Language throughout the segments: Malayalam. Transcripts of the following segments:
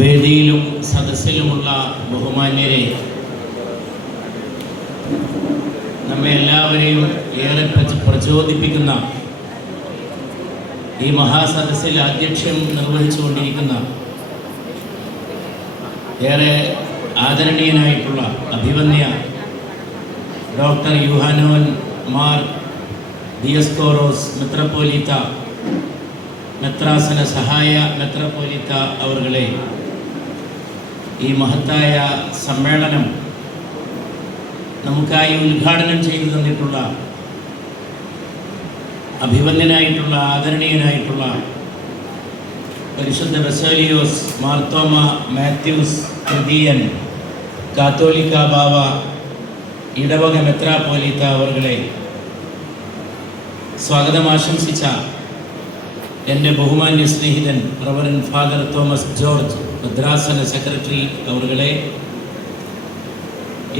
വേദിയിലും സദസ്സിലുമുള്ള ബഹുമാന്യരെ, നമ്മെ എല്ലാവരെയും ഏറെ പ്രചോദിപ്പിക്കുന്ന ഈ മഹാസദസ്സിൽ ആധ്യക്ഷ്യം നിർവഹിച്ചുകൊണ്ടിരിക്കുന്ന ഏറെ ആദരണീയനായിട്ടുള്ള അഭിവന്യ ഡോക്ടർ യൂഹാനോൻ മാർ ദിയസ്കോറോസ് മെത്രാപ്പോലീത്ത, മെത്രാസന സഹായ മെത്രാപ്പോലീത്ത അവർകളെ, ഈ മഹത്തായ സമ്മേളനം നമുക്കായി ഉദ്ഘാടനം ചെയ്തു തന്നിട്ടുള്ള അഭിവന്യനായിട്ടുള്ള ആദരണീയനായിട്ടുള്ള പരിശുദ്ധ ബസേലിയോസ് മാർത്തോമ മാത്യൂസ് തൃതീയൻ കാത്തോലിക്ക ബാവ ഇടവക മെത്രാപ്പോലീത്ത അവർകളെ, സ്വാഗതം ആശംസിച്ച എൻ്റെ ബഹുമാന്യ സ്നേഹിതൻ റവറൻ ഫാദർ തോമസ് ജോർജ് ഭദ്രാസന സെക്രട്ടറി അവർകളെ,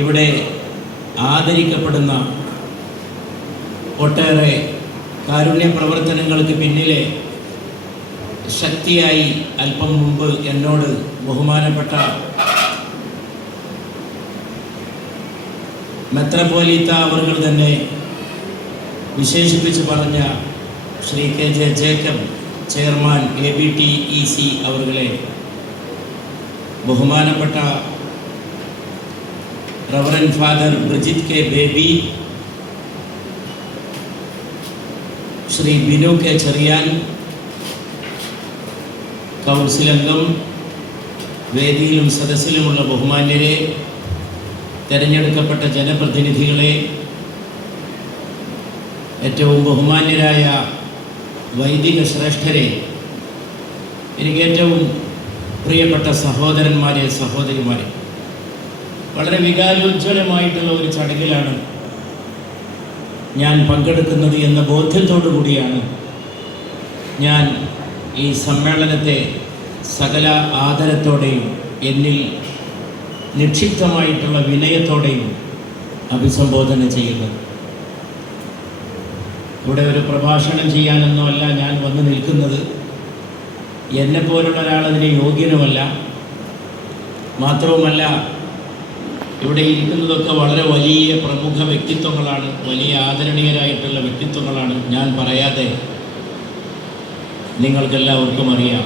ഇവിടെ ആദരിക്കപ്പെടുന്ന ഒട്ടേറെ കാരുണ്യ പ്രവർത്തനങ്ങൾക്ക് പിന്നിലെ ശക്തിയായി അല്പം മുമ്പ് എന്നോട് ബഹുമാനപ്പെട്ട മെത്രാപ്പോലീത്ത അവർകൾ തന്നെ വിശേഷിപ്പിച്ച് പറഞ്ഞ Shri K J Jacob chairman ABTEC അവർകളെ, ബഹുമാനപ്പെട്ട reverend father Bridget K Baby, Shri Binu K Cherian, കൗൺസിലംഗം, വേദിയിലും സദസ്സിലുമുള്ള ബഹുമാന്യരെ, തിരഞ്ഞെടുക്കപ്പെട്ട ജനപ്രതിനിധികളെ, ഏറ്റവും ബഹുമാന്യരായ വൈദിക ശ്രേഷ്ഠരെ, എനിക്ക് ഏറ്റവും പ്രിയപ്പെട്ട സഹോദരന്മാരെ, സഹോദരിമാരെ, വളരെ വികാരോജ്വലമായിട്ടുള്ള ഒരു ചടങ്ങിലാണ് ഞാൻ പങ്കെടുക്കുന്നത് എന്ന ബോധ്യത്തോടു കൂടിയാണ് ഞാൻ ഈ സമ്മേളനത്തെ സകല ആദരത്തോടെയും എന്നിൽ നിക്ഷിപ്തമായിട്ടുള്ള വിനയത്തോടെയും അഭിസംബോധന ചെയ്യുന്നത്. ഇവിടെ ഒരു പ്രഭാഷണം ചെയ്യാനൊന്നുമല്ല ഞാൻ വന്നു നിൽക്കുന്നത്. എന്നെപ്പോലുള്ള ഒരാളതിന് യോഗ്യനുമല്ല. മാത്രവുമല്ല, ഇവിടെ ഇരിക്കുന്നതൊക്കെ വളരെ വലിയ പ്രമുഖ വ്യക്തിത്വങ്ങളാണ്, വലിയ ആദരണീയരായിട്ടുള്ള വ്യക്തിത്വങ്ങളാണ്. ഞാൻ പറയാതെ നിങ്ങൾക്കെല്ലാവർക്കും അറിയാം.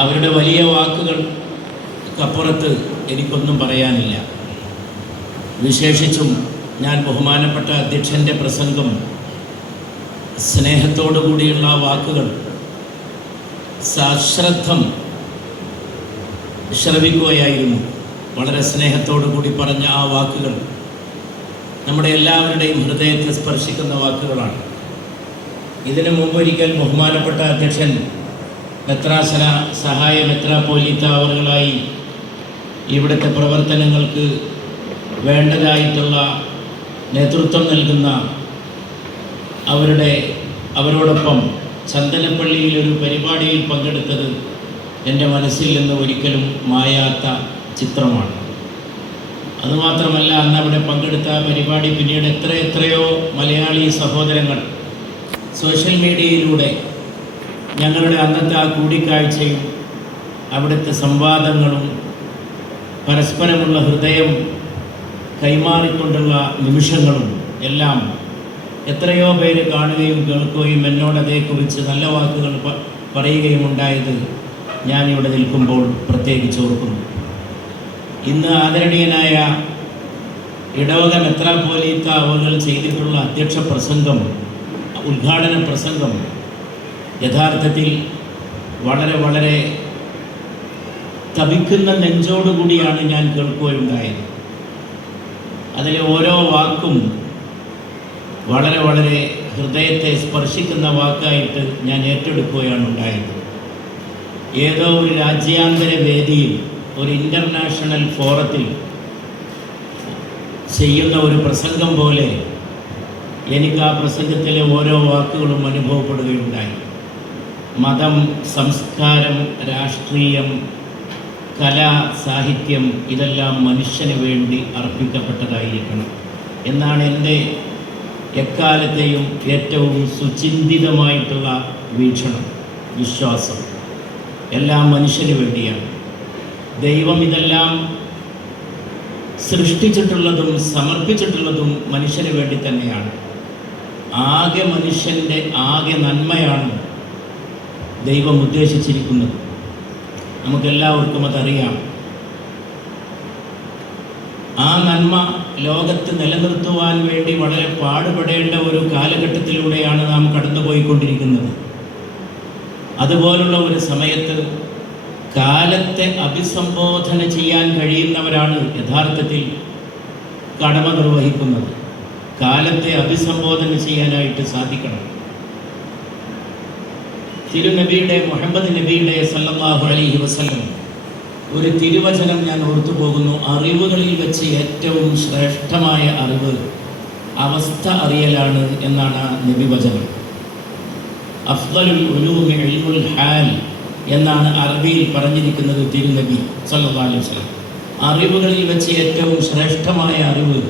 അവരുടെ വലിയ വാക്കുകൾക്കപ്പുറത്ത് എനിക്കൊന്നും പറയാനില്ല. വിശേഷിച്ചും ഞാൻ ബഹുമാനപ്പെട്ട അധ്യക്ഷൻ്റെ പ്രസംഗം, സ്നേഹത്തോടു കൂടിയുള്ള വാക്കുകൾ സശ്രദ്ധം ശ്രവിക്കുകയായിരുന്നു. വളരെ സ്നേഹത്തോടു കൂടി പറഞ്ഞ ആ വാക്കുകൾ നമ്മുടെ എല്ലാവരുടെയും ഹൃദയത്തെ സ്പർശിക്കുന്ന വാക്കുകളാണ്. ഇതിനു മുമ്പൊരിക്കൽ ബഹുമാനപ്പെട്ട അധ്യക്ഷൻ മെത്രാസന സഹായ മെത്രാപ്പോലീത്ത അവറുകളായി ഇവിടുത്തെ പ്രവർത്തനങ്ങൾക്ക് വേണ്ടതായിട്ടുള്ള നേതൃത്വം നൽകുന്ന അവരോടൊപ്പം ചന്ദനപ്പള്ളിയിലൊരു പരിപാടിയിൽ പങ്കെടുത്തത് എൻ്റെ മനസ്സിൽ നിന്ന് ഒരിക്കലും മായാത്ത ചിത്രമാണ്. അതുമാത്രമല്ല, അന്ന് അവിടെ പങ്കെടുത്ത പരിപാടി പിന്നീട് എത്രയോ മലയാളി സഹോദരങ്ങൾ സോഷ്യൽ മീഡിയയിലൂടെ ഞങ്ങളുടെ അന്നത്തെ ആ കൂടിക്കാഴ്ചയും അവിടുത്തെ സംവാദങ്ങളും പരസ്പരമുള്ള ഹൃദയം കൈമാറിക്കൊണ്ടുള്ള നിമിഷങ്ങളും എല്ലാം എത്രയോ പേര് കാണുകയും കേൾക്കുകയും എന്നോട് അതേക്കുറിച്ച് നല്ല വാക്കുകൾ പറയുകയും ഉണ്ടായത് ഞാനിവിടെ നിൽക്കുമ്പോൾ പ്രത്യേകിച്ച് ഓർക്കുന്നു. ഇന്ന് ആദരണീയനായ ഇടവക മെത്രാപ്പോലീത്ത അവകൾ ചെയ്തിട്ടുള്ള അധ്യക്ഷ പ്രസംഗം, ഉദ്ഘാടന പ്രസംഗം യഥാർത്ഥത്തിൽ വളരെ തപിക്കുന്ന നെഞ്ചോടുകൂടിയാണ് ഞാൻ കേൾക്കുകയുണ്ടായത്. അതിലെ ഓരോ വാക്കും വളരെ ഹൃദയത്തെ സ്പർശിക്കുന്ന വാക്കായിട്ട് ഞാൻ ഏറ്റെടുക്കുകയാണ് ഉണ്ടായത്. ഏതോ ഒരു രാജ്യാന്തര വേദിയിൽ, ഒരു ഇൻ്റർനാഷണൽ ഫോറത്തിൽ ചെയ്യുന്ന ഒരു പ്രസംഗം പോലെ എനിക്ക് ആ പ്രസംഗത്തിലെ ഓരോ വാക്കുകളും അനുഭവപ്പെടുകയുണ്ടായി. മതം, സംസ്കാരം, രാഷ്ട്രീയം, കല, സാഹിത്യം ഇതെല്ലാം മനുഷ്യന് വേണ്ടി അർപ്പിക്കപ്പെട്ടതായിരിക്കണം എന്നാണ് എൻ്റെ എക്കാലത്തെയും ഏറ്റവും സുചിന്തിതമായിട്ടുള്ള വീക്ഷണം, വിശ്വാസം. എല്ലാം മനുഷ്യന് വേണ്ടിയാണ്. ദൈവം ഇതെല്ലാം സൃഷ്ടിച്ചിട്ടുള്ളതും സമർപ്പിച്ചിട്ടുള്ളതും മനുഷ്യന് വേണ്ടി തന്നെയാണ്. ആകെ മനുഷ്യൻ്റെ ആകെ നന്മയാണ് ദൈവം ഉദ്ദേശിച്ചിരിക്കുന്നത്. നമുക്കെല്ലാവർക്കും അതറിയാം. ആ നന്മ ലോകത്ത് നിലനിർത്തുവാൻ വേണ്ടി വളരെ പാടുപെടേണ്ട ഒരു കാലഘട്ടത്തിലൂടെയാണ് നാം കടന്നുപോയിക്കൊണ്ടിരിക്കുന്നത്. അതുപോലുള്ള ഒരു സമയത്ത് കാലത്തെ അഭിസംബോധന ചെയ്യാൻ കഴിയുന്നവരാണ് യഥാർത്ഥത്തിൽ കടമ നിർവഹിക്കുന്നത്. കാലത്തെ അഭിസംബോധന ചെയ്യാനായിട്ട് സാധിക്കണം. തിരുനബിയുടെ മുഹമ്മദ് നബിയുടെ സല്ലല്ലാഹു അലൈഹി വസല്ലം ഒരു തിരുവചനം ഞാൻ ഓർത്തു പോകുന്നു. അറിവുകളിൽ വെച്ച് ഏറ്റവും ശ്രേഷ്ഠമായ അറിവ് അവസ്ഥ അറിയലാണ് എന്നാണ് നബിവചനം. അഫ്ദലുൽ ഉലൂമി ഇൽമുൽ ഹാൽ എന്നാണ് അറബിയിൽ പറഞ്ഞിരിക്കുന്നത് തിരുനബി സല്ലല്ലാഹു അലൈഹി വസല്ലം. അറിവുകളിൽ വെച്ച് ഏറ്റവും ശ്രേഷ്ഠമായ അറിവ്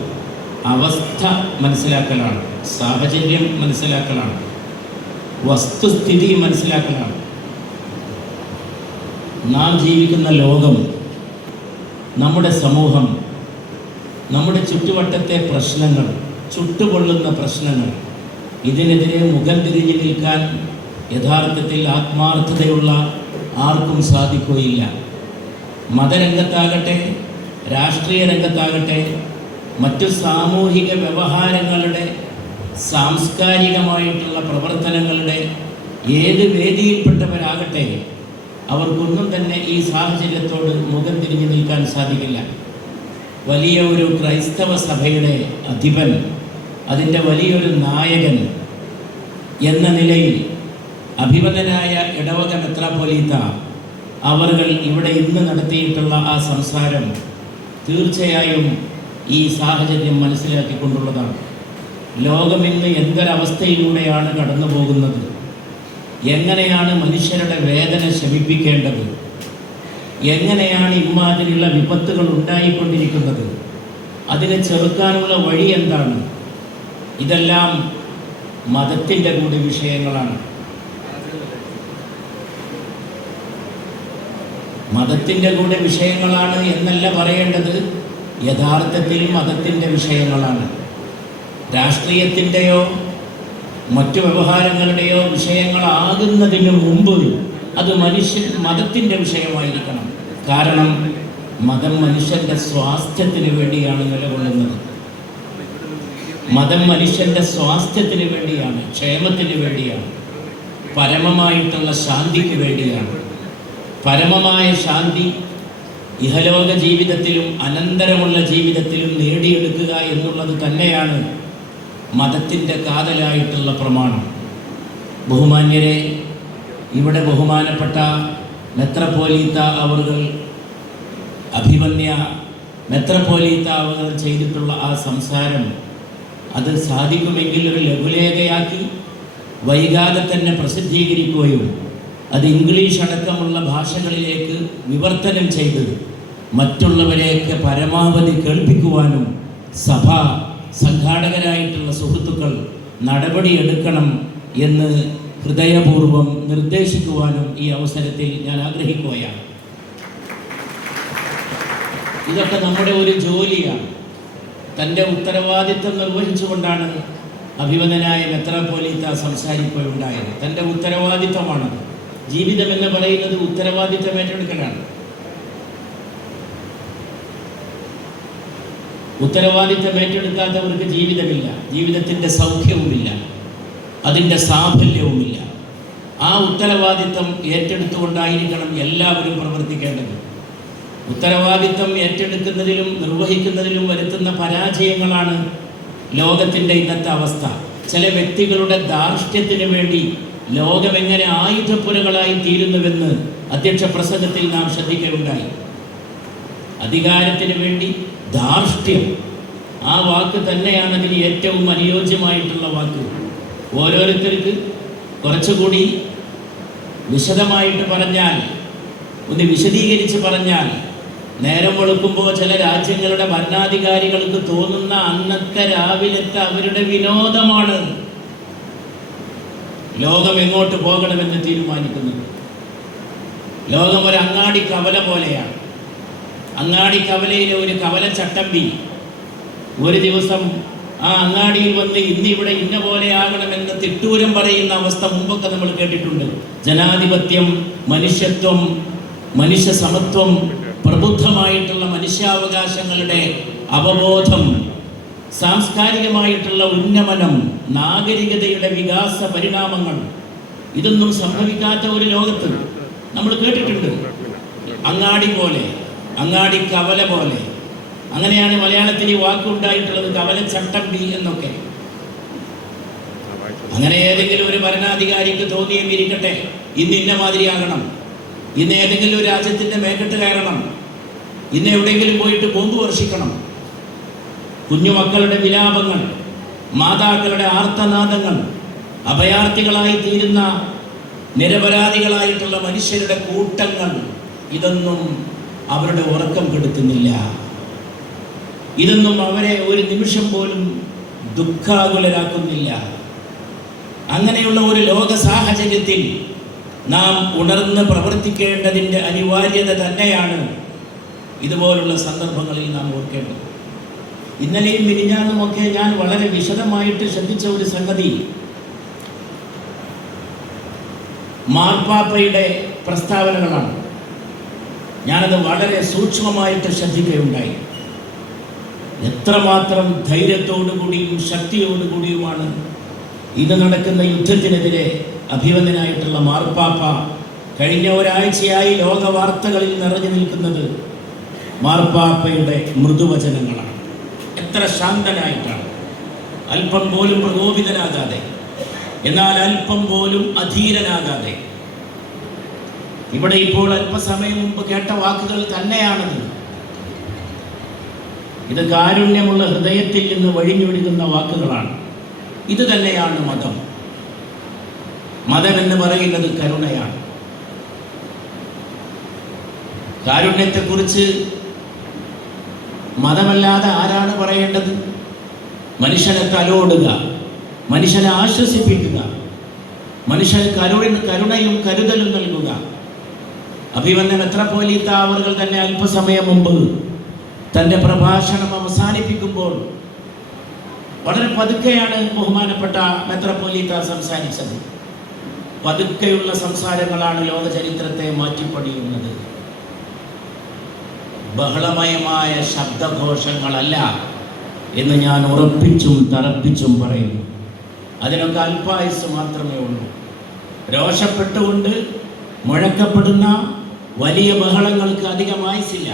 അവസ്ഥ മനസ്സിലാക്കലാണ്, സാഹചര്യം മനസ്സിലാക്കലാണ്, വസ്തുസ്ഥിതി മനസ്സിലാക്കലാണ്. നാം ജീവിക്കുന്ന ലോകം, നമ്മുടെ സമൂഹം, നമ്മുടെ ചുറ്റുവട്ടത്തെ പ്രശ്നങ്ങൾ, ചുട്ടുകൊള്ളുന്ന പ്രശ്നങ്ങൾ, ഇതിനെതിരെ മുഖം തിരിഞ്ഞു നിൽക്കാൻ യഥാർത്ഥത്തിൽ ആത്മാർത്ഥതയുള്ള ആർക്കും സാധിക്കുകയില്ല. മതരംഗത്താകട്ടെ, രാഷ്ട്രീയ രംഗത്താകട്ടെ, മറ്റു സാമൂഹിക വ്യവഹാരങ്ങളുടെ, സാംസ്കാരികമായിട്ടുള്ള പ്രവർത്തനങ്ങളുടെ ഏത് വേദിയിൽപ്പെട്ടവരാകട്ടെ, അവർക്കൊന്നും തന്നെ ഈ സാഹചര്യത്തോട് മുഖം തിരിഞ്ഞു നിൽക്കാൻ സാധിക്കില്ല. വലിയ ഒരു ക്രൈസ്തവ സഭയുടെ അധിപൻ, അതിൻ്റെ വലിയൊരു നായകൻ എന്ന നിലയിൽ അഭിമതനായ ഇടവക മെത്രാപ്പൊലീത്ത അവர்கள் ഇവിടെ ഇന്ന് നടത്തിയിട്ടുള്ള ആ സംസാരം തീർച്ചയായും ഈ സാഹചര്യം മനസ്സിലാക്കിക്കൊണ്ടുള്ളതാണ്. ലോകം ഇന്ന് എന്തൊരവസ്ഥയിലൂടെയാണ് കടന്നു പോകുന്നത്, എങ്ങനെയാണ് മനുഷ്യരുടെ വേദന ശമിപ്പിക്കേണ്ടത്, എങ്ങനെയാണ് ഇമാതിരിയുള്ള വിപത്തുകൾ ഉണ്ടായിക്കൊണ്ടിരിക്കുന്നത്, അതിനെ ചെറുക്കാനുള്ള വഴി എന്താണ്, ഇതെല്ലാം മതത്തിൻ്റെ കൂടി വിഷയങ്ങളാണ്. മതത്തിൻ്റെ കൂടെ വിഷയങ്ങളാണ് എന്നല്ല പറയേണ്ടത്, യഥാർത്ഥത്തിൽ മതത്തിൻ്റെ വിഷയങ്ങളാണ്. രാഷ്ട്രീയത്തിൻ്റെയോ മറ്റു വ്യവഹാരങ്ങളുടെയോ വിഷയങ്ങളാകുന്നതിന് മുമ്പ് അത് മതത്തിൻ്റെ വിഷയമായിരിക്കണം. കാരണം മതം മനുഷ്യൻ്റെ സ്വാസ്ഥ്യത്തിന് വേണ്ടിയാണ് നിലകൊള്ളുന്നത്. മതം മനുഷ്യൻ്റെ സ്വാസ്ഥ്യത്തിന് വേണ്ടിയാണ്, ക്ഷേമത്തിന് വേണ്ടിയാണ്, പരമമായിട്ടുള്ള ശാന്തിക്ക് വേണ്ടിയാണ്. പരമമായ ശാന്തി ഇഹലോക ജീവിതത്തിലും അനന്തരമുള്ള ജീവിതത്തിലും നേടിയെടുക്കുക എന്നുള്ളത് തന്നെയാണ് മതത്തിൻ്റെ കാതലായിട്ടുള്ള പ്രമാണം. ബഹുമാന്യരെ, ഇവിടെ ബഹുമാനപ്പെട്ട മെത്രാപ്പൊലീത്ത അവர்கள், അഭിമന്യ മെത്രാപ്പൊലീത്ത അവர்கள் ചെയ്തിട്ടുള്ള ആ സംസാരം, അത് സാധിക്കുമെങ്കിൽ ഒരു ലഘുലേഖയാക്കി വൈകാതെ തന്നെ പ്രസിദ്ധീകരിക്കുകയും അത് ഇംഗ്ലീഷ് അടക്കമുള്ള ഭാഷകളിലേക്ക് വിവർത്തനം ചെയ്ത് മറ്റുള്ളവരെയൊക്കെ പരമാവധി കേൾപ്പിക്കുവാനും സഭ സംഘാടകരായിട്ടുള്ള സുഹൃത്തുക്കൾ നടപടിയെടുക്കണം എന്ന് ഹൃദയപൂർവ്വം നിർദ്ദേശിക്കുവാനും ഈ അവസരത്തിൽ ഞാൻ ആഗ്രഹിക്കുകയാണ്. ഇതൊക്കെ നമ്മുടെ ഒരു ജോലിയാണ്. തൻ്റെ ഉത്തരവാദിത്വം നിർവഹിച്ചുകൊണ്ടാണ് അഭിമതനായ മെത്രാപ്പൊലീത്ത സംസാരിക്കുകയുണ്ടായത്. തൻ്റെ ഉത്തരവാദിത്വമാണത്. ജീവിതം എന്ന് പറയുന്നത് ഉത്തരവാദിത്വം ഏറ്റെടുക്കലാണ്. ഉത്തരവാദിത്വം ഏറ്റെടുക്കാത്തവർക്ക് ജീവിതമില്ല, ജീവിതത്തിൻ്റെ സൗഖ്യവുമില്ല, അതിൻ്റെ സാഫല്യവുമില്ല. ആ ഉത്തരവാദിത്വം ഏറ്റെടുത്തുകൊണ്ടായിരിക്കണം എല്ലാവരും പ്രവർത്തിക്കേണ്ടത്. ഉത്തരവാദിത്വം ഏറ്റെടുക്കുന്നതിലും നിർവഹിക്കുന്നതിലും വരുത്തുന്ന പരാജയങ്ങളാണ് ലോകത്തിൻ്റെ ഇന്നത്തെ അവസ്ഥ. ചില വ്യക്തികളുടെ ധാർഷ്ട്യത്തിന് വേണ്ടി ലോകമെങ്ങനെ ആയുധപ്പുരകളായി തീരുന്നുവെന്ന് അധ്യക്ഷ പ്രസംഗത്തിൽ നാം ശ്രദ്ധിക്കുകയുണ്ടായി. അധികാരത്തിന് വേണ്ടി ധാർഷ്ട്യം, ആ വാക്ക് തന്നെയാണ് അതിന് ഏറ്റവും അനുയോജ്യമായിട്ടുള്ള വാക്ക്. ഓരോരുത്തർക്ക് കുറച്ചുകൂടി വിശദമായിട്ട് പറഞ്ഞാൽ, ഒന്ന് വിശദീകരിച്ച് പറഞ്ഞാൽ, നേരം വെളുക്കുമ്പോൾ ചില രാജ്യങ്ങളുടെ ഭരണാധികാരികൾക്ക് തോന്നുന്ന അന്നത്തെ രാവിലത്തെ അവരുടെ വിനോദമാണ് ലോകം എങ്ങോട്ട് പോകണമെന്ന് തീരുമാനിക്കുന്നത്. ലോകം ഒരു അങ്ങാടി കവല പോലെയാണ്. അങ്ങാടി കവലയിലെ ഒരു കവല ചട്ടമ്പി ഒരു ദിവസം ആ അങ്ങാടിയിൽ വന്ന് ഇന്നിവിടെ ഇന്ന പോലെ ആകണമെന്ന് തിട്ടൂരം പറയുന്ന അവസ്ഥ മുമ്പൊക്കെ നമ്മൾ കേട്ടിട്ടുണ്ട്. ജനാധിപത്യം, മനുഷ്യത്വം, മനുഷ്യ സമത്വം, പ്രബുദ്ധമായിട്ടുള്ള മനുഷ്യാവകാശങ്ങളുടെ അവബോധം, സാംസ്കാരികമായിട്ടുള്ള ഉന്നമനം, നാഗരികതയുടെ വികാസ പരിണാമങ്ങൾ, ഇതൊന്നും സംഭവിക്കാത്ത ഒരു ലോകത്ത് നമ്മൾ കേട്ടിട്ടുണ്ട്. അങ്ങാടി പോലെ, അങ്ങാടി കവല പോലെ, അങ്ങനെയാണ് മലയാളത്തിൽ ഈ വാക്കുണ്ടായിട്ടുള്ളത്, കവല ചട്ടമ്പി എന്നൊക്കെ. അങ്ങനെ ഏതെങ്കിലും ഒരു ഭരണാധികാരിക്ക് തോന്നിയും ഇരിക്കട്ടെ, ഇന്ന് ഇന്ന മാതിരിയാകണം, ഇന്ന് ഏതെങ്കിലും ഒരു രാജ്യത്തിൻ്റെ മേക്കെട്ട് കയറണം, ഇന്ന് എവിടെയെങ്കിലും പോയിട്ട് ബോംബ് വർഷിക്കണം, കുഞ്ഞുമക്കളുടെ വിലാപങ്ങൾ, മാതാക്കളുടെ ആർത്തനാദങ്ങൾ, അഭയാർത്ഥികളായി തീരുന്ന നിരപരാധികളായിട്ടുള്ള മനുഷ്യരുടെ കൂട്ടങ്ങൾ, ഇതൊന്നും അവരുടെ ഉറക്കം കെടുത്തുന്നില്ല. ഇതൊന്നും അവരെ ഒരു നിമിഷം പോലും ദുഃഖാകുലരാക്കുന്നില്ല. അങ്ങനെയുള്ള ഒരു ലോക സാഹചര്യത്തിൽ നാം ഉണർന്ന് പ്രവർത്തിക്കേണ്ടതിൻ്റെ അനിവാര്യത തന്നെയാണ് ഇതുപോലുള്ള സന്ദർഭങ്ങളിൽ നാം ഓർക്കേണ്ടത്. ഇന്നലെയും മിനിഞ്ഞാന്നുമൊക്കെ ഞാൻ വളരെ വിശദമായിട്ട് ശ്രദ്ധിച്ച ഒരു സംഗതി മാർപ്പാപ്പയുടെ പ്രസ്താവനകളാണ്. ഞാനത് വളരെ സൂക്ഷ്മമായിട്ട് ശ്രദ്ധിക്കുകയുണ്ടായി. എത്രമാത്രം ധൈര്യത്തോടുകൂടിയും ശക്തിയോടുകൂടിയുമാണ് ഇത് നടക്കുന്ന യുദ്ധത്തിനെതിരെ അഭിവന്ദനായിട്ടുള്ള മാർപ്പാപ്പ കഴിഞ്ഞ ഒരാഴ്ചയായി ലോക വാർത്തകളിൽ നിറഞ്ഞു നിൽക്കുന്നത് മാർപ്പാപ്പയുടെ മൃദുവചനങ്ങളാണ്. എത്ര ശാന്തനായിട്ടാണ്, അല്പം പോലും പ്രകോപിതനാകാതെ, എന്നാൽ അല്പം പോലും അധീരനാകാതെ. ഇവിടെ ഇപ്പോൾ അല്പസമയം മുമ്പ് കേട്ട വാക്കുകൾ തന്നെയാണത്. ഇത് കാരുണ്യമുള്ള ഹൃദയത്തിൽ നിന്ന് വഴിഞ്ഞൊഴുകുന്ന വാക്കുകളാണ്. ഇത് തന്നെയാണ് മതം. മതം എന്ന് പറയുന്നത് കരുണയാണ്. കാരുണ്യത്തെക്കുറിച്ച് മതമല്ലാതെ ആരാണ് പറയേണ്ടത്? മനുഷ്യനെ തലോടുക, മനുഷ്യനെ ആശ്വസിപ്പിക്കുക, മനുഷ്യന് കരുണയും കരുതലും നൽകുക. അഭിവന്ദൻ മെത്രാപ്പോലീത്ത അവർ തന്നെ അല്പസമയം മുമ്പ് തൻ്റെ പ്രഭാഷണം അവസാനിപ്പിക്കുമ്പോൾ വളരെ പതുക്കെയാണ് ബഹുമാനപ്പെട്ട മെത്രാപ്പോലീത്ത സംസാരിച്ചത്. പതുക്കെയുള്ള സംസാരങ്ങളാണ് ലോക ചരിത്രത്തെ മാറ്റിപ്പണിയുന്നത്. ബഹളമയമായ ശബ്ദഘോഷങ്ങളല്ല എന്ന് ഞാൻ ഉറപ്പിച്ചും തറപ്പിച്ചും പറയുന്നു. അതിനൊക്കെ അല്പായുസ് മാത്രമേ ഉള്ളൂ. രോഷപ്പെട്ടുകൊണ്ട് മുഴക്കപ്പെടുന്ന വലിയ ബഹളങ്ങൾക്ക് അധികം ആയുസില്ല.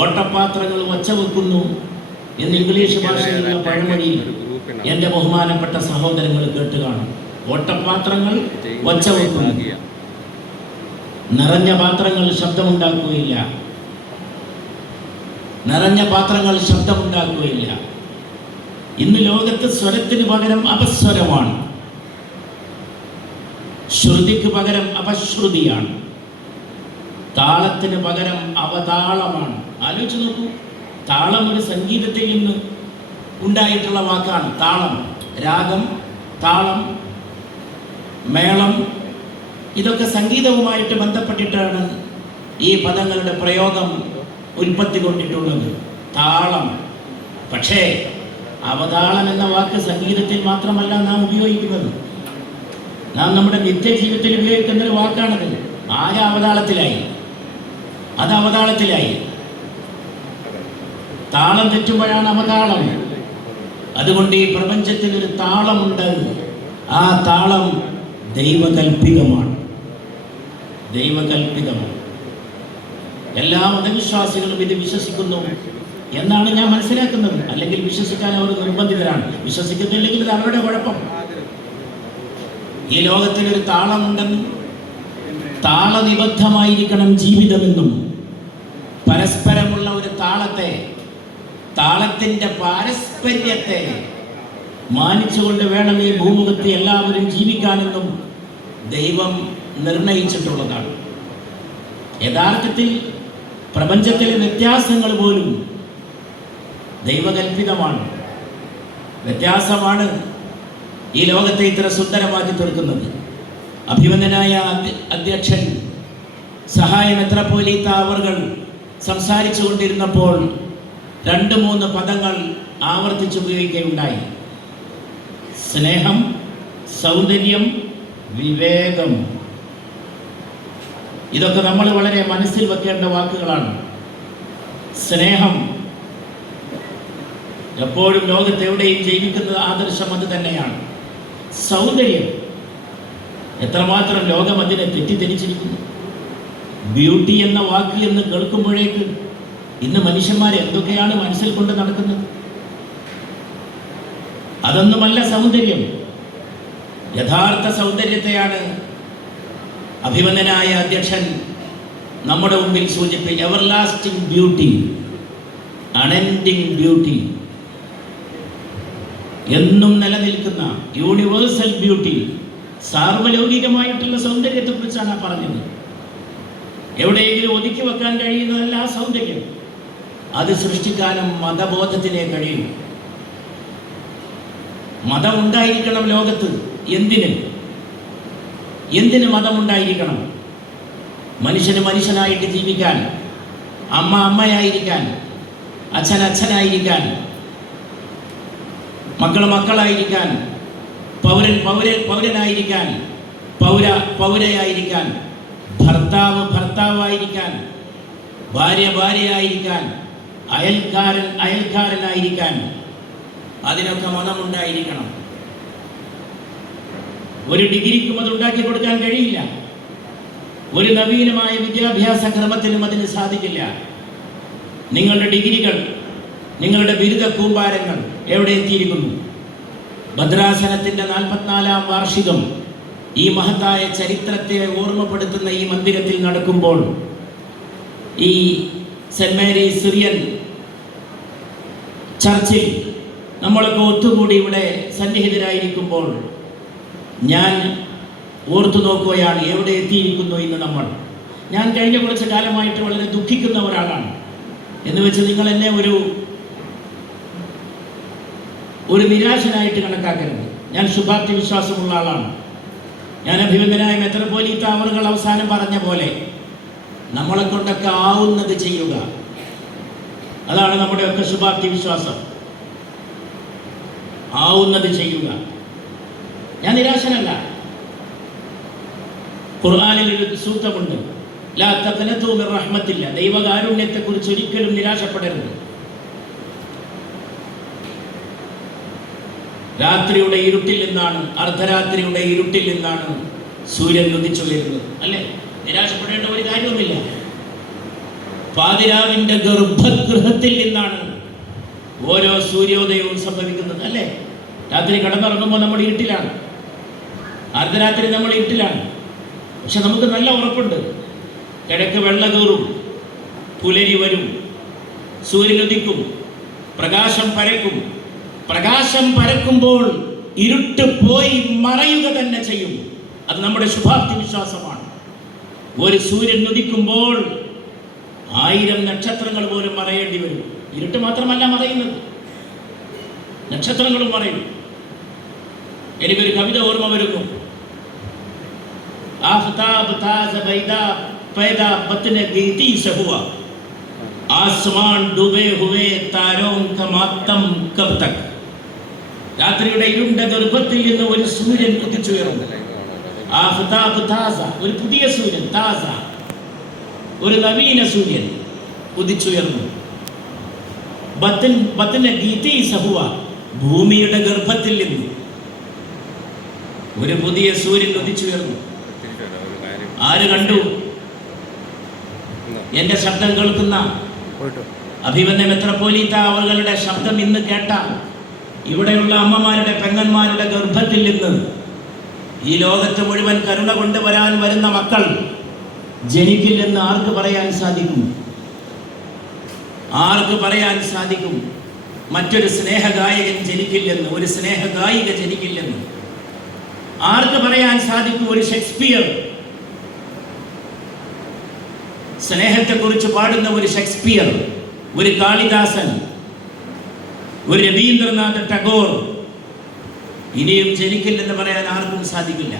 ഓട്ടപാത്രങ്ങൾ ഒച്ച വെക്കുന്നു എന്ന് ഇംഗ്ലീഷ് ഭാഷയിലുള്ള പഴമൊഴി എൻ്റെ ബഹുമാനപ്പെട്ട സഹോദരങ്ങൾ കേട്ട് കാണും. ഓട്ടപാത്രങ്ങൾ ഒച്ച വെക്കുന്നു, നിറഞ്ഞ പാത്രങ്ങൾ ശബ്ദമുണ്ടാക്കുകയില്ല. നിറഞ്ഞ പാത്രങ്ങൾ ശബ്ദമുണ്ടാക്കുകയില്ല. ഇന്ന് ലോകത്ത് സ്വരത്തിന് പകരം അപസ്വരമാണ്, ശ്രുതിക്ക് പകരം അപശ്രുതിയാണ്, താളത്തിന് പകരം അവതാളമാണ്. ആലോചിച്ച് നോക്കൂ, താളം ഒരു സംഗീതത്തിൽ നിന്ന് ഉണ്ടായിട്ടുള്ള വാക്കാണ്. താളം, രാഗം, താളം, മേളം, ഇതൊക്കെ സംഗീതവുമായിട്ട് ബന്ധപ്പെട്ടിട്ടാണ് ഈ പദങ്ങളുടെ പ്രയോഗം ഉൽപ്പത്തി കൊണ്ടിട്ടുള്ളത്. താളം. പക്ഷേ അവതാളം എന്ന വാക്ക് സംഗീതത്തിൽ മാത്രമല്ല നാം ഉപയോഗിക്കുന്നത്. നാം നമ്മുടെ നിത്യജീവിതത്തിൽ ഉപയോഗിക്കുന്ന ഒരു വാക്കാണത്. ആകെ അവതാളത്തിലായി, അത് അവതാളത്തിലായി. താളം തെറ്റുമ്പോഴാണ് അവതാളം. അതുകൊണ്ട് ഈ പ്രപഞ്ചത്തിൽ ഒരു താളമുണ്ട്. ആ താളം ദൈവകൽപ്പിതമാണ്. ദൈവകൽപ്പിതമാണ്. എല്ലാ മതവിശ്വാസികളും ഇത് വിശ്വസിക്കുന്നു എന്നാണ് ഞാൻ മനസ്സിലാക്കുന്നത്. അല്ലെങ്കിൽ വിശ്വസിക്കാൻ അവർ നിർബന്ധിതരാണ്. വിശ്വസിക്കുന്നില്ലെങ്കിൽ ഇത് അവരുടെ കുഴപ്പം. ഈ ലോകത്തിനൊരു താളമുണ്ടെന്നും താളനിബദ്ധമായിരിക്കണം ജീവിതമെന്നും പരസ്പരമുള്ള ഒരു താളത്തെ, താളത്തിൻ്റെ പാരസ്പര്യത്തെ മാനിച്ചുകൊണ്ട് വേണം ഈ ഭൂമുഖത്ത് എല്ലാവരും ജീവിക്കാനെന്നും ദൈവം നിർണയിച്ചിട്ടുള്ളതാണ്. യഥാർത്ഥത്തിൽ പ്രപഞ്ചത്തിലെ വ്യത്യാസങ്ങൾ പോലും ദൈവകൽപ്പിതമാണ്. വ്യത്യാസമാണ് ഈ ലോകത്തെ ഇത്ര സുന്ദരമാക്കി തീർക്കുന്നത്. അഭിവന്ദനായ അധ്യക്ഷൻ സഹായ മെത്രാപ്പോലീത്ത അവർ സംസാരിച്ചു കൊണ്ടിരുന്നപ്പോൾ 2-3 പദങ്ങൾ ആവർത്തിച്ചുപയോഗിക്കുകയുണ്ടായി. സ്നേഹം, സൗന്ദര്യം, വിവേകം. ഇതൊക്കെ നമ്മൾ വളരെ മനസ്സിൽ വെക്കേണ്ട വാക്കുകളാണ്. സ്നേഹം എപ്പോഴും ലോകത്തെവിടെയും ജീവിക്കുന്ന ആദർശം അത് തന്നെയാണ്. സൗന്ദര്യം, എത്രമാത്രം ലോകം അതിനെ തെറ്റിദ്ധരിച്ചിരിക്കുന്നു. ബ്യൂട്ടി എന്ന വാക്ക് എന്ന് കേൾക്കുമ്പോഴേക്ക് ഇന്ന് മനുഷ്യന്മാർ എന്തൊക്കെയാണ് മനസ്സിൽ കൊണ്ട് നടക്കുന്നത്. അതൊന്നുമല്ല സൗന്ദര്യം. യഥാർത്ഥ സൗന്ദര്യത്തെയാണ് അഭിമന്യനായ അധ്യക്ഷൻ നമ്മുടെ മുമ്പിൽ സൂചിപ്പിച്ച എവർലാസ്റ്റിംഗ് ബ്യൂട്ടി, അൺഎൻഡിങ് ബ്യൂട്ടി, എന്നും നിലനിൽക്കുന്ന യൂണിവേഴ്സൽ ബ്യൂട്ടി, സാർവലൗകികമായിട്ടുള്ള സൗന്ദര്യത്തെക്കുറിച്ചാണ് പറഞ്ഞത്. എവിടെയെങ്കിലും ഒതുക്കി വെക്കാൻ കഴിയുന്നതല്ല ആ സൗന്ദര്യം. അത് സൃഷ്ടിക്കാനും മതബോധത്തിനെ കഴിയും. മതം ഉണ്ടായിരിക്കണം ലോകത്ത്. എന്തിന് മതമുണ്ടായിരിക്കണം? മനുഷ്യന് മനുഷ്യനായിട്ട് ജീവിക്കാൻ, അമ്മ അമ്മയായിരിക്കാൻ, അച്ഛൻ അച്ഛനായിരിക്കാൻ, മക്കൾ മക്കളായിരിക്കാൻ, പൗരൻ പൗരനായിരിക്കാൻ, പൗരയായിരിക്കാൻ, ഭർത്താവ് ഭർത്താവായിരിക്കാൻ, ഭാര്യ ഭാര്യയായിരിക്കാൻ, അയൽക്കാരനായിരിക്കാൻ. അതിനൊക്കെ മതമുണ്ടായിരിക്കണം. ഒരു ഡിഗ്രിക്കും അത് ഉണ്ടാക്കി കൊടുക്കാൻ കഴിയില്ല. ഒരു നവീനമായ വിദ്യാഭ്യാസ ക്രമത്തിലും അതിന് സാധിക്കില്ല. നിങ്ങളുടെ ഡിഗ്രികൾ, നിങ്ങളുടെ ബിരുദ കൂമ്പാരങ്ങൾ എവിടെ എത്തിയിരിക്കുന്നു? ഭദ്രാസനത്തിൻ്റെ 44-ാം വാർഷികം ഈ മഹത്തായ ചരിത്രത്തെ ഓർമ്മപ്പെടുത്തുന്ന ഈ മന്ദിരത്തിൽ നടക്കുമ്പോൾ, ഈ സെന്റ് മേരി സിറിയൻ ചർച്ചിൽ നമ്മളൊക്കെ ഒത്തുകൂടി ഇവിടെ സന്നിഹിതരായിരിക്കുമ്പോൾ ഞാൻ ഓർത്തു നോക്കുകയാണ് എവിടെ എത്തിയിരിക്കുന്നു ഇന്ന് നമ്മൾ. ഞാൻ കഴിഞ്ഞ കുറച്ച് കാലമായിട്ട് വളരെ ദുഃഖിക്കുന്ന ഒരാളാണ്. എന്ന് വെച്ച് നിങ്ങൾ എന്നെ ഒരു നിരാശനായിട്ട് കണക്കാക്കരുത്. ഞാൻ ശുഭാപ്തി വിശ്വാസമുള്ള ആളാണ്. ഞാൻ അഭിമന്യനായ മെത്രാപ്പോലീത്ത അവറുകൾ അവസാനം പറഞ്ഞ പോലെ നമ്മളെ കൊണ്ടൊക്കെ ആവുന്നത് ചെയ്യുക. അതാണ് നമ്മുടെയൊക്കെ ശുഭാപ്തി വിശ്വാസം. ആവുന്നത് ചെയ്യുക. ഞാൻ നിരാശനല്ല. ഖുർആനിൽ ഒരു സൂക്തമുണ്ട്, ലാ തഖ്നതു മിർ റഹ്മത്തില്ല. ദൈവകാരുണ്യത്തെക്കുറിച്ച് ഒരിക്കലും നിരാശപ്പെടരുത്. രാത്രിയുടെ ഇരുട്ടിൽ നിന്നാണ്, അർദ്ധരാത്രിയുടെ ഇരുട്ടിൽ നിന്നാണ് സൂര്യൻ ഉദിച്ചുയരുന്നത്, അല്ലേ? നിരാശപ്പെടേണ്ട ഒരു കാര്യവുമില്ല. പാതിരാവിന്റെ ഗർഭഗൃഹത്തിൽ നിന്നാണ് ഓരോ സൂര്യോദയവും സംഭവിക്കുന്നത്, അല്ലേ? രാത്രി കിടന്നിറങ്ങുമ്പോൾ നമ്മൾ ഇരുട്ടിലാണ്, അർദ്ധരാത്രി നമ്മൾ ഇരുട്ടിലാണ്. പക്ഷെ നമുക്ക് നല്ല ഉറപ്പുണ്ട്, കിഴക്ക് വെള്ള കയറും, പുലരി വരും, സൂര്യൻ ഉദിക്കും, പ്രകാശം പരക്കും. പ്രകാശം പരക്കുമ്പോൾ ഇരുട്ട് പോയി മറയുക തന്നെ ചെയ്യും. അത് നമ്മുടെ ശുഭാപ്തി വിശ്വാസമാണ്. ഒരു സൂര്യൻ ഉദിക്കുമ്പോൾ 1000 നക്ഷത്രങ്ങൾ പോലും മറയേണ്ടി വരും. ഇരുട്ട് മാത്രമല്ല മറയുന്നത്, നക്ഷത്രങ്ങളും മറയും. എനിക്കൊരു കവിത ഓർമ്മ വരുന്നു. ആഫ്താബ് താസ ബൈദാ पैदा बतन गीती से हुआ, आसमान डूबे हुए तारों का मातम कब तक. രാത്രിയുടെ ഇരുണ്ട ഗർഭത്തിൽ നിന്ന് ഒരു സൂര്യൻ ഉദിച്ചുയർന്നു. ആഫ്താബ് താസ, ഒരു പുതിയ സൂര്യൻ, താസ, ഒരു നവീന സൂര്യൻ ഉദിച്ചുയർന്നു. ബത്തന ഗീതി സഹുവ, ഭൂമിയുടെ ഗർഭത്തിൽ നിന്ന് ഒരു പുതിയ സൂര്യൻ ഉദിച്ചുയർന്നു. ആര് കണ്ടു? എന്റെ ശബ്ദം കേൾക്കുന്ന അഭിമന്യ മെത്രാപ്പോലീത്ത അവരുടെ ശബ്ദം ഇന്ന് കേട്ട ഇവിടെയുള്ള അമ്മമാരുടെ പെങ്ങന്മാരുടെ ഗർഭത്തിൽ നിന്ന് ഈ ലോകത്ത് മുഴുവൻ കരുണ കൊണ്ടുവരാൻ വരുന്ന മക്കൾ ജനിക്കില്ലെന്ന് ആർക്ക് പറയാൻ സാധിക്കും? ആർക്ക് പറയാൻ സാധിക്കും മറ്റൊരു സ്നേഹഗായകൻ ജനിക്കില്ലെന്ന്, ഒരു സ്നേഹഗായിക ജനിക്കില്ലെന്ന്? ആർക്ക് പറയാൻ സാധിക്കും ഒരു ഷേക്സ്പിയർ, സ്നേഹത്തെക്കുറിച്ച് പാടുന്ന ഒരു ഷേക്സ്പിയർ, ഒരു കാളിദാസൻ, ഒരു രവീന്ദ്രനാഥ് ടാഗോർ ഇനിയും ജനിക്കില്ലെന്ന് പറയാൻ ആർക്കും സാധിക്കില്ല.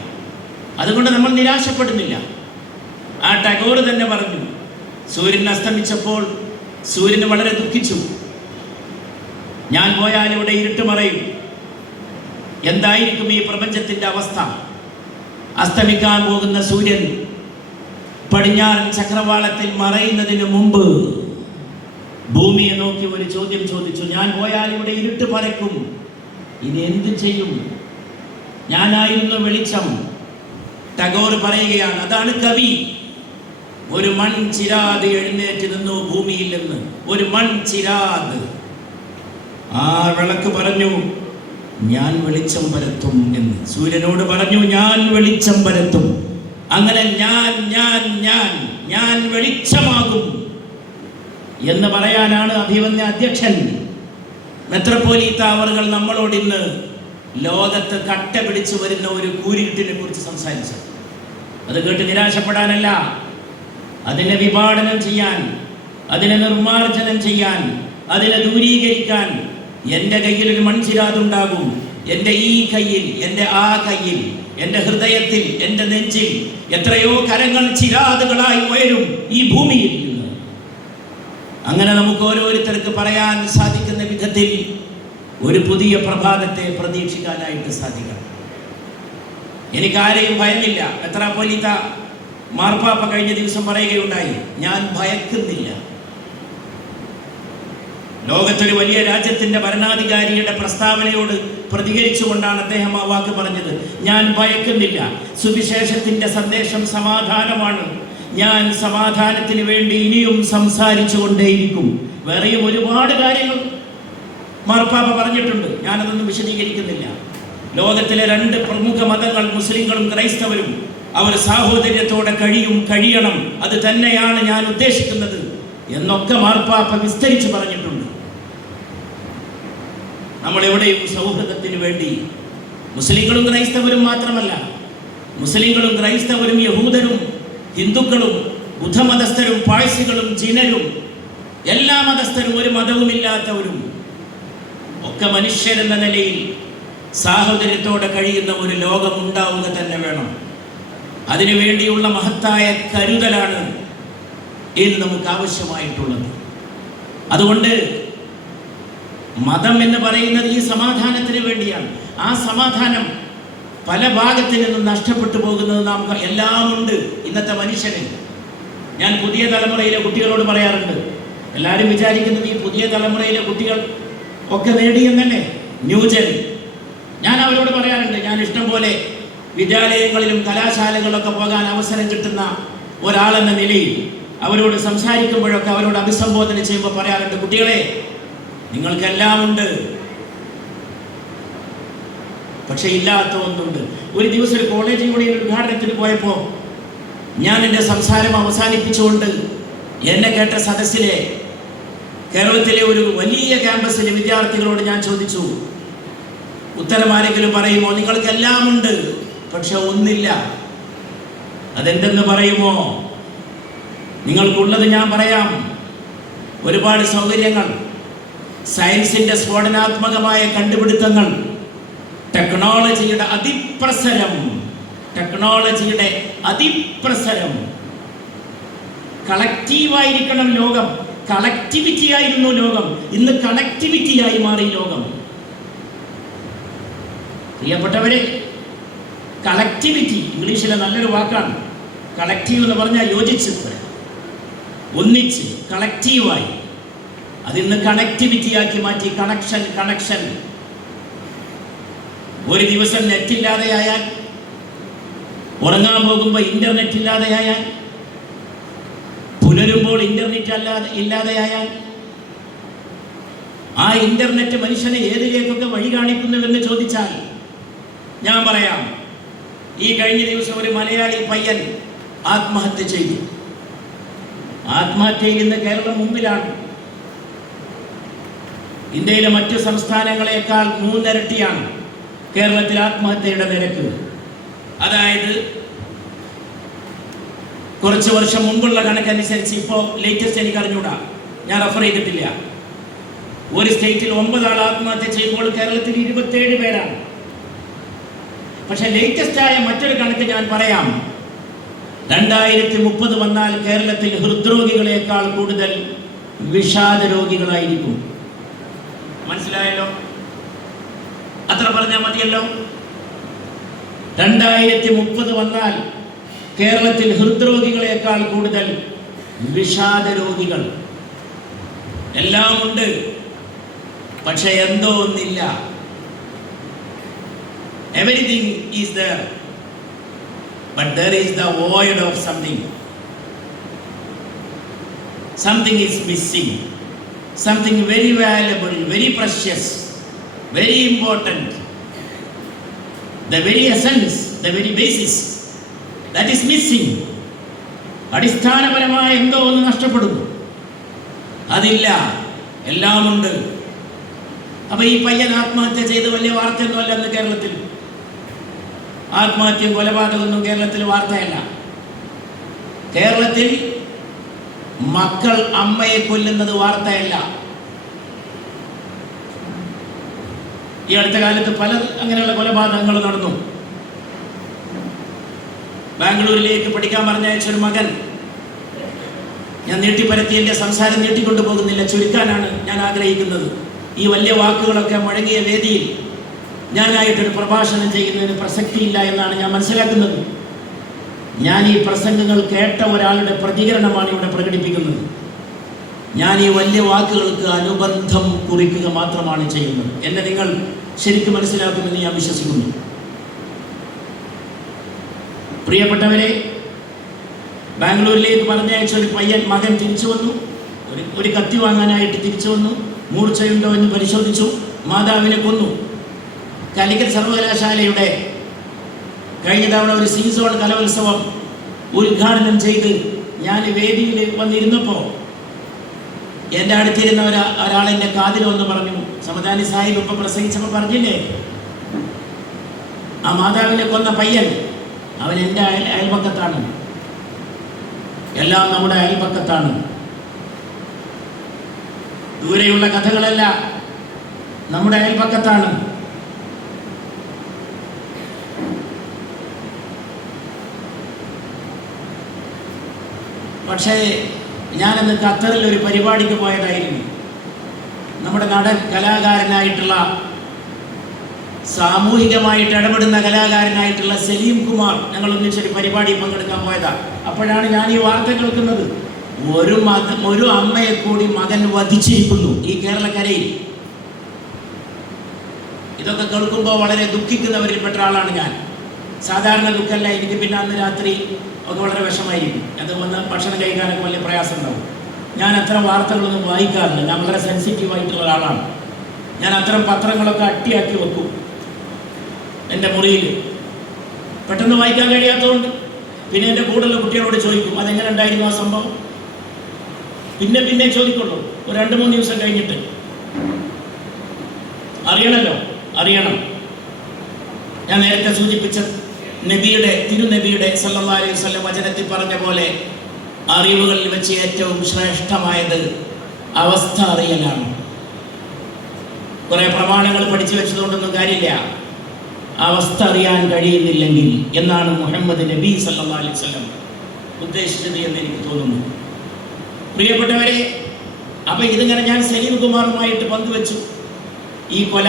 അതുകൊണ്ട് നമ്മൾ നിരാശപ്പെടുന്നില്ല. ആ ടാഗോർ തന്നെ പറഞ്ഞു, സൂര്യൻ അസ്തമിച്ചപ്പോൾ സൂര്യന് വളരെ ദുഃഖിച്ചു. ഞാൻ പോയാൽ ഇവിടെ ഇരുട്ട് മറയും, എന്തായിരിക്കും ഈ പ്രപഞ്ചത്തിന്റെ അവസ്ഥ? അസ്തമിക്കാൻ പോകുന്ന സൂര്യൻ പടിഞ്ഞാറൻ ചക്രവാളത്തിൽ മറയുന്നതിന് മുമ്പ് ഭൂമിയെ നോക്കി ഒരു ചോദ്യം ചോദിച്ചു. ഞാൻ പോയാൽ ഇവിടെ ഇരുട്ട് പരക്കും, ഇനി എന്ത് ചെയ്യും? ഞാനായിരുന്നു വെളിച്ചം. ടാഗോർ പറയുകയാണ്, അതാണ് കവി. ഒരു മൺ ചിരാത് എഴുന്നേറ്റ് നിന്നു ഭൂമിയിൽ നിന്ന്, ഒരു മൺ ചിരാത്. ആ വിളക്ക് പറഞ്ഞു, ഞാൻ വെളിച്ചം പരത്തും എന്ന്. സൂര്യനോട് പറഞ്ഞു, ഞാൻ വെളിച്ചം പരത്തും. അങ്ങനെ ഞാൻ ഞാൻ ഞാൻ ഞാൻ വെളിച്ചമാകും എന്ന് പറയാനാണ് അഭിമന്യ അധ്യക്ഷൻ മെത്രാപ്പോലീത്ത അവറുകൾ നമ്മളോട് ഇന്ന് ലോകത്ത് കട്ട പിടിച്ചു വരുന്ന ഒരു കൂരിരുട്ടിനെ കുറിച്ച് സംസാരിച്ചത്. അത് കേട്ട് നിരാശപ്പെടാനല്ല, അതിനെ വിഭാടനം ചെയ്യാൻ, അതിനെ നിർമ്മാർജ്ജനം ചെയ്യാൻ, അതിനെ ദൂരീകരിക്കാൻ എൻ്റെ കയ്യിൽ ഒരു മൺചിരാതുണ്ടാകും. എൻ്റെ ഈ കയ്യിൽ, എൻ്റെ ആ കയ്യിൽ, എൻ്റെ ഹൃദയത്തിൽ, എൻ്റെ നെഞ്ചിൽ എത്രയോ കരങ്ങൾ ചിരാതുകളായി ഉയരും ഈ ഭൂമിയിൽ നിന്ന്. അങ്ങനെ നമുക്ക് ഓരോരുത്തർക്ക് പറയാൻ സാധിക്കുന്ന വിധത്തിൽ ഒരു പുതിയ പ്രഭാതത്തെ പ്രതീക്ഷിക്കാനായിട്ട് സാധിക്കണം. എനിക്കാരെയും ഭയമില്ല. മെത്രാപ്പോലീത്ത മാർപ്പാപ്പ കഴിഞ്ഞ ദിവസം പറയുകയുണ്ടായി, ഞാൻ ഭയക്കുന്നില്ല. ലോകത്തൊരു വലിയ രാജ്യത്തിന്റെ ഭരണാധികാരിയുടെ പ്രസ്താവനയോട് പ്രതികരിച്ചുകൊണ്ടാണ് അദ്ദേഹം ആ വാക്ക് പറഞ്ഞത്. ഞാൻ ഭയക്കുന്നില്ല. സുവിശേഷത്തിന്റെ സന്ദേശം സമാധാനമാണ്. ഞാൻ സമാധാനത്തിന് വേണ്ടി ഇനിയും സംസാരിച്ചു കൊണ്ടേയിരിക്കും. വേറെയും ഒരുപാട് കാര്യങ്ങൾ മാർപ്പാപ്പ പറഞ്ഞിട്ടുണ്ട്, ഞാനതൊന്നും വിശദീകരിക്കുന്നില്ല. ലോകത്തിലെ രണ്ട് പ്രമുഖ മതങ്ങൾ, മുസ്ലിങ്ങളും ക്രൈസ്തവരും, അവർ സാഹോദര്യത്തോടെ കഴിയണം. അത് തന്നെയാണ് ഞാൻ ഉദ്ദേശിക്കുന്നത് എന്നൊക്കെ മാർപ്പാപ്പ വിസ്തരിച്ച് പറഞ്ഞിട്ടുണ്ട്. നമ്മളെവിടെയും സൗഹൃദത്തിന് വേണ്ടി മുസ്ലിങ്ങളും ക്രൈസ്തവരും മാത്രമല്ല, മുസ്ലിങ്ങളും ക്രൈസ്തവരും യഹൂദരും ഹിന്ദുക്കളും ബുദ്ധമതസ്ഥരും പാഴ്സികളും ജിനരും എല്ലാ മതസ്ഥരും ഒരു മതവുമില്ലാത്തവരും ഒക്കെ മനുഷ്യരെന്ന നിലയിൽ സാഹോദര്യത്തോടെ കഴിയുന്ന ഒരു ലോകം ഉണ്ടാവുക തന്നെ വേണം. അതിനുവേണ്ടിയുള്ള മഹത്തായ കരുതലാണ് ഇന്ന് നമുക്ക് ആവശ്യമായിട്ടുള്ളത്. അതുകൊണ്ട് മതം എന്ന് പറയുന്നത് ഈ സമാധാനത്തിന് വേണ്ടിയാണ്. ആ സമാധാനം പല ഭാഗത്തിൽ നിന്നും നഷ്ടപ്പെട്ടു പോകുന്നത് നാം എല്ലാം ഉണ്ട് ഇന്നത്തെ മനുഷ്യന്. ഞാൻ പുതിയ തലമുറയിലെ കുട്ടികളോട് പറയാറുണ്ട്, എല്ലാവരും വിചാരിക്കുന്നത് ഈ പുതിയ തലമുറയിലെ കുട്ടികൾ ഒക്കെ നേടിയെന്നല്ലേ, ന്യൂജൻ. ഞാൻ അവരോട് പറയാറുണ്ട്, ഞാൻ ഇഷ്ടം പോലെ വിദ്യാലയങ്ങളിലും കലാശാലകളിലൊക്കെ പോകാൻ അവസരം കിട്ടുന്ന ഒരാളെന്ന നിലയിൽ അവരോട് സംസാരിക്കുമ്പോഴൊക്കെ അവരോട് അഭിസംബോധന ചെയ്യുമ്പോൾ പറയാറുണ്ട്, കുട്ടികളെ, നിങ്ങൾക്കെല്ലാം ഉണ്ട്, പക്ഷെ ഇല്ലാത്ത ഒന്നുണ്ട്. ഒരു ദിവസം ഒരു കോളേജ് യൂണിയൻ ഉദ്ഘാടനത്തിന് പോയപ്പോൾ ഞാൻ എൻ്റെ സംസാരം അവസാനിപ്പിച്ചുകൊണ്ട് എന്നെ കേട്ട സദസ്സിലെ കേരളത്തിലെ ഒരു വലിയ ക്യാമ്പസിലെ വിദ്യാർത്ഥികളോട് ഞാൻ ചോദിച്ചു, ഉത്തരം ആരെങ്കിലും പറയുമോ? നിങ്ങൾക്കെല്ലാം ഉണ്ട്, പക്ഷെ ഒന്നില്ല. അതെന്തെന്ന് പറയുമോ? നിങ്ങൾക്കുള്ളത് ഞാൻ പറയാം. ഒരുപാട് സൗകര്യങ്ങൾ, സയൻസിന്റെ സ്ഫോടനാത്മകമായ കണ്ടുപിടുത്തങ്ങൾ, ടെക്നോളജിയുടെ അതിപ്രസരം. കളക്റ്റീവായിരിക്കണം ലോകം. കളക്ടിവിറ്റി ആയിരുന്നു ലോകം, ഇന്ന് കണക്ടിവിറ്റിയായി മാറി ലോകം. പ്രിയപ്പെട്ടവരെ, കളക്ടിവിറ്റി ഇംഗ്ലീഷിലെ നല്ലൊരു വാക്കാണ്. കളക്റ്റീവ് എന്ന് പറഞ്ഞാൽ യോജിച്ച്, ഒന്നിച്ച്, കളക്റ്റീവായി. അതിന്ന് കണക്ടിവിറ്റിയാക്കി മാറ്റി. കണക്ഷൻ. ഒരു ദിവസം നെറ്റ് ഇല്ലാതെയായാൽ, ഉറങ്ങാൻ പോകുമ്പോൾ ഇന്റർനെറ്റ് ഇല്ലാതെയായാൽ, പുലരുമ്പോൾ ഇന്റർനെറ്റ് ഇല്ലാതെയായാൽ, ആ ഇന്റർനെറ്റ് മനുഷ്യനെ ഏതിലേക്കൊക്കെ വഴി കാണിക്കുന്നുവെന്ന് ചോദിച്ചാൽ ഞാൻ പറയാം, ഈ കഴിഞ്ഞ ദിവസം ഒരു മലയാളി പയ്യൻ ആത്മഹത്യ ചെയ്തു. ആത്മഹത്യയിൽ ഇന്ന് കേരളം മുമ്പിലാണ്. ഇന്ത്യയിലെ മറ്റു സംസ്ഥാനങ്ങളെക്കാൾ 3 ഇരട്ടിയാണ് കേരളത്തിൽ ആത്മഹത്യയുടെ നിരക്ക്. അതായത് കുറച്ച് വർഷം മുമ്പുള്ള കണക്കനുസരിച്ച്, ഇപ്പോൾ ലേറ്റസ്റ്റ് എനിക്ക് അറിഞ്ഞൂടാ, ഞാൻ റെഫർ ചെയ്തിട്ടില്ല, ഒരു സ്റ്റേറ്റിൽ 9 ആൾ ആത്മഹത്യ ചെയ്യുമ്പോൾ കേരളത്തിൽ 27 പേരാണ്. പക്ഷെ ലേറ്റസ്റ്റ് ആയ മറ്റൊരു കണക്ക് ഞാൻ പറയാം. 2030 വന്നാൽ കേരളത്തിൽ ഹൃദ്രോഗികളെക്കാൾ കൂടുതൽ വിഷാദ രോഗികളായിരിക്കും. മനസ്സിലായല്ലോ? അത്ര പറഞ്ഞാൽ മതിയല്ലോ. 2030 വന്നാൽ കേരളത്തിൽ ഹൃദ്രോഗികളെക്കാൾ കൂടുതൽ വിഷാദ രോഗികൾ. എല്ലാം ഉണ്ട്, പക്ഷെ എന്തോ ഒന്നില്ല. Everything is there, but there is the void of something. Something is missing. Something very valuable, very precious, very important. The very essence, the very basis, that is missing. അടിസ്ഥാനപരമായ എന്തോ ഒന്ന് നഷ്ടപ്പെടുന്നു. അതില്ല, എല്ലാമുണ്ട്. അപ്പൊ ഈ പയ്യൻ ആത്മഹത്യ ചെയ്ത് വലിയ വാർത്തയൊന്നുമല്ല ഇന്ന് കേരളത്തിൽ. ആത്മഹത്യയും കൊലപാതകമൊന്നും കേരളത്തിൽ വാർത്തയല്ല. കേരളത്തിൽ മക്കൾ അമ്മയെ കൊല്ലുന്നത് വാർത്തയല്ല. ഈ അടുത്ത കാലത്ത് പല അങ്ങനെയുള്ള കൊലപാതകങ്ങൾ നടന്നു. ബാംഗ്ലൂരിലേക്ക് പഠിക്കാൻ പറഞ്ഞയച്ചൊരു മകൻ, ഞാൻ നീട്ടിപ്പരത്തി എൻ്റെ സംസാരം നീട്ടിക്കൊണ്ടു പോകുന്നില്ല, ചുരുക്കാനാണ് ഞാൻ ആഗ്രഹിക്കുന്നത്. ഈ വലിയ വാക്കുകളൊക്കെ മുഴങ്ങിയ വേദിയിൽ ഞാനായിട്ടൊരു പ്രഭാഷണം ചെയ്യുന്നതിന് പ്രസക്തിയില്ല എന്നാണ് ഞാൻ മനസ്സിലാക്കുന്നത്. ഞാൻ ഈ പ്രസംഗങ്ങൾ കേട്ട ഒരാളുടെ പ്രതികരണമാണ് ഇവിടെ പ്രകടിപ്പിക്കുന്നത്. ഞാൻ ഈ വലിയ വാക്കുകൾക്ക് അനുബന്ധം കുറിക്കുക മാത്രമാണ് ചെയ്യുന്നത്. എന്നെ നിങ്ങൾ ശരിക്കും മനസ്സിലാക്കുമെന്ന് ഞാൻ വിശ്വസിക്കുന്നു. പ്രിയപ്പെട്ടവരെ, ബാംഗ്ലൂരിലേക്ക് പറഞ്ഞയച്ച ഒരു മകൻ തിരിച്ചു വന്നു. ഒരു കത്തി വാങ്ങാനായിട്ട് തിരിച്ചു വന്നു. മൂർച്ചയുണ്ടോ എന്ന് പരിശോധിച്ചു. മാതാവിനെ കൊന്നു. കാലിക്കറ്റ് സർവകലാശാലയുടെ കഴിഞ്ഞ തവണ ഒരു സീസൺ കലോത്സവം ഉദ്ഘാടനം ചെയ്ത് ഞാൻ വേദിയിൽ വന്നിരുന്നപ്പോൾ എൻ്റെ അടുത്തിരുന്ന ഒരാളെൻ്റെ കാതിൽ വന്ന് പറഞ്ഞു, സമദാനി സാഹിബ് ഇപ്പം പ്രസംഗിച്ചപ്പോൾ പറഞ്ഞില്ലേ, ആ മാതാവിനെ കൊന്ന പയ്യൻ അവൻ എൻ്റെ അയൽപക്കത്താണ്. എല്ലാം നമ്മുടെ അയൽപക്കത്താണ്. ദൂരെയുള്ള കഥകളല്ല, നമ്മുടെ അയൽപക്കത്താണ്. പക്ഷേ ഞാനന്ന് ഖത്തറിൽ ഒരു പരിപാടിക്ക് പോയതായിരുന്നു. നമ്മുടെ നടൻ, കലാകാരനായിട്ടുള്ള, സാമൂഹികമായിട്ട് ഇടപെടുന്ന കലാകാരനായിട്ടുള്ള സലീം കുമാർ, ഞങ്ങൾ ഒന്നിച്ചൊരു പരിപാടി പങ്കെടുക്കാൻ പോയതാണ്. അപ്പോഴാണ് ഞാൻ ഈ വാർത്ത കേൾക്കുന്നത്. ഒരു അമ്മയെ കൂടി മകൻ വധിച്ചിരിക്കുന്നു ഈ കേരളക്കരയിൽ. ഇതൊക്കെ കേൾക്കുമ്പോൾ വളരെ ദുഃഖിക്കുന്നവരിൽപ്പെട്ട ആളാണ് ഞാൻ. സാധാരണ ദുഃഖമല്ല എനിക്ക്. പിന്നെ അന്ന് രാത്രി ഒക്കെ വളരെ വിഷമായിരിക്കും. അത് വന്ന് ഭക്ഷണം കഴിക്കാനൊക്കെ വലിയ പ്രയാസം ഉണ്ടാവും. ഞാൻ അത്തരം വാർത്തകളൊന്നും വായിക്കാറില്ല. ഞാൻ വളരെ സെൻസിറ്റീവായിട്ടുള്ള ഒരാളാണ്. ഞാൻ അത്തരം പത്രങ്ങളൊക്കെ അട്ടിയാക്കി വെക്കും എൻ്റെ മുറിയിൽ. പെട്ടെന്ന് വായിക്കാൻ കഴിയാത്തതുകൊണ്ട് പിന്നെ എൻ്റെ കൂടെയുള്ള കുട്ടികളോട് ചോദിക്കും, അതെങ്ങനെ ഉണ്ടായിരുന്നു ആ സംഭവം. പിന്നെ ചോദിക്കുള്ളൂ ഒരു 2-3 ദിവസം കഴിഞ്ഞിട്ട്. അറിയണം. ഞാൻ നേരത്തെ സൂചിപ്പിച്ച തിരുനബിയുടെ സല്ലല്ലാഹു അലൈഹി വസല്ലം വചനത്തിൽ പറഞ്ഞ പോലെ അറിവുകളിൽ വെച്ച് ഏറ്റവും ശ്രേഷ്ഠമായത് അവസ്ഥ അറിയലാണ്. കുറെ പ്രമാണങ്ങൾ പഠിച്ചു വെച്ചതുകൊണ്ടൊന്നും കാര്യമില്ല. അവസ്ഥ അറിയാൻ കഴിയുന്നില്ലെങ്കിൽ എന്നാണ് മുഹമ്മദ് നബി സല്ലല്ലാഹു അലൈഹി വസല്ലം ഉദ്ദേശിച്ചത് എന്ന് എനിക്ക് തോന്നുന്നു. പ്രിയപ്പെട്ടവരെ, അപ്പം ഇതിങ്ങനെ ഞാൻ സലീം കുമാറുമായിട്ട് പങ്കുവെച്ചു ഈ കൊല.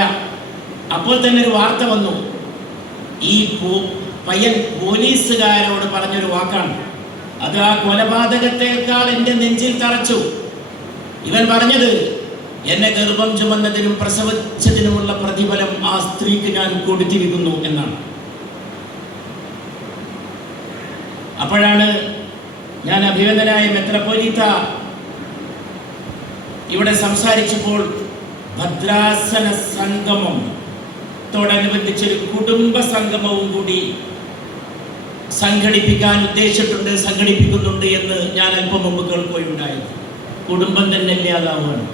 അപ്പോൾ തന്നെ ഒരു വാർത്ത വന്നു. ഈ പയ്യൻ പോലീസുകാരോട് പറഞ്ഞൊരു വാക്കാണ്. അത് ആ കൊലപാതകത്തെക്കാൾ എൻ്റെ നെഞ്ചിൽ തറച്ചു. ഇവൻ പറഞ്ഞത്, എന്നെ ഗർഭം ചുമന്നതിനും പ്രസവിച്ചതിനുമുള്ള പ്രതിഫലം ആ സ്ത്രീക്ക് ഞാൻ കൊടുത്തിരിക്കുന്നു എന്നാണ്. അപ്പോഴാണ് ഞാൻ അഭിനന്ദനായ മെത്രാപ്പോലീത്ത ഇവിടെ സംസാരിച്ചപ്പോൾ ഭദ്രാസന സംഗമത്തോടനുബന്ധിച്ചൊരു കുടുംബ സംഗമവും കൂടി സംഘടിപ്പിക്കാൻ സംഘടിപ്പിക്കുന്നുണ്ട് എന്ന് ഞാൻ അല്പം മുമ്പ് കേൾക്കുകയുണ്ടായത്. കുടുംബം തന്നെ ഇല്ലാതാവുകയാണ്.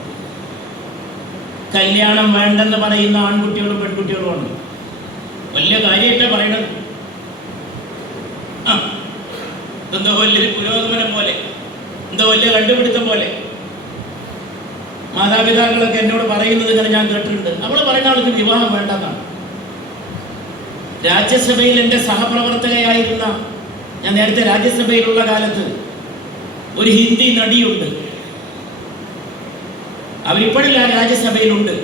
കല്യാണം വേണ്ടെന്ന് പറയുന്ന ആൺകുട്ടികളും പെൺകുട്ടികളുമാണ്. വലിയ കാര്യമായിട്ടാ പറയണത്. എന്തോ വലിയൊരു പുരോഗമനം പോലെ, എന്തോ വലിയ കണ്ടുപിടുത്തം പോലെ മാതാപിതാക്കളൊക്കെ എന്നോട് പറയുന്നത് ഇങ്ങനെ ഞാൻ കേട്ടിട്ടുണ്ട്. അവള് പറയുന്ന ആൾക്ക് വിവാഹം വേണ്ടെന്നാണ്. രാജ്യസഭയിൽ എൻ്റെ സഹപ്രവർത്തകയായിരുന്ന ഞാൻ നേരത്തെ രാജ്യസഭയിലുള്ള കാലത്ത് ഒരു ഹിന്ദി നടിയുണ്ട്, അവരിപ്പോഴില്ല, രാജ്യസഭയിലുണ്ട്.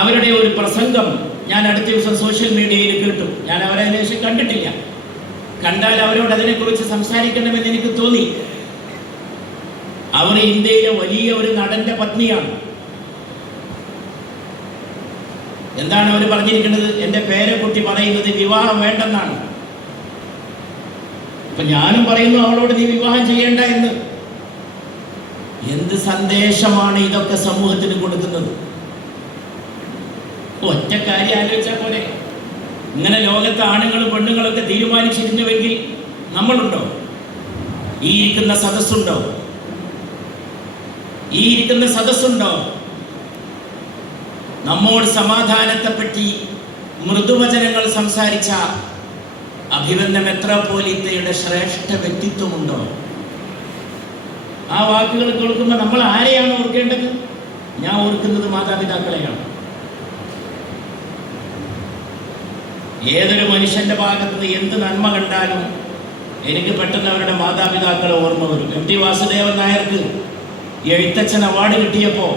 അവരുടെ ഒരു പ്രസംഗം ഞാൻ അടുത്ത ദിവസം സോഷ്യൽ മീഡിയയിൽ കേട്ടു. ഞാൻ അവരെ അതിനുശേഷം കണ്ടിട്ടില്ല. കണ്ടാൽ അവരോട് അതിനെക്കുറിച്ച് സംസാരിക്കണമെന്ന് എനിക്ക് തോന്നി. അവർ ഇന്ത്യയിലെ വലിയ ഒരു നടന്റെ പത്നിയാണ്. എന്താണ് അവർ പറഞ്ഞിരിക്കുന്നത്? എൻ്റെ പേരക്കുട്ടി പറയുന്നത് വിവാഹം വേണ്ടെന്നാണ്. അപ്പൊ ഞാനും പറയുന്നു അവളോട് നീ വിവാഹം ചെയ്യേണ്ട എന്ന്. എന്ത് സന്ദേശമാണ് ഇതൊക്കെ സമൂഹത്തിന് കൊടുക്കുന്നത്? ഒറ്റ കാര്യം ആലോചിച്ചാൽ പോലെ. ഇങ്ങനെ ലോകത്തെ ആണുങ്ങളും പെണ്ണുങ്ങളൊക്കെ തീരുമാനിച്ചിരുന്നുവെങ്കിൽ നമ്മളുണ്ടോ? ഈ ഇരിക്കുന്ന സദസ്സുണ്ടോ? ഈ ഇരിക്കുന്ന സദസ്സുണ്ടോ? നമ്മോട് സമാധാനത്തെപ്പറ്റി മൃദുവചനങ്ങൾ സംസാരിച്ച അഭിമന്യ മെത്രാപ്പോലീത്തയുടെ ശ്രേഷ്ഠ വ്യക്തിത്വമുണ്ടോ? ആ വാക്കുകൾ കേൾക്കുമ്പോൾ നമ്മൾ ആരെയാണ് ഓർക്കേണ്ടത്? ഞാൻ ഓർക്കുന്നത് മാതാപിതാക്കളെയാണ്. ഏതൊരു മനുഷ്യന്റെ ഭാഗത്ത് നിന്ന് എന്ത് നന്മ കണ്ടാലും എനിക്ക് പെട്ടെന്ന് അവരുടെ മാതാപിതാക്കളെ ഓർമ്മ വരും. എം ടി വാസുദേവൻ നായർക്ക് എഴുത്തച്ഛൻ അവാർഡ് കിട്ടിയപ്പോൾ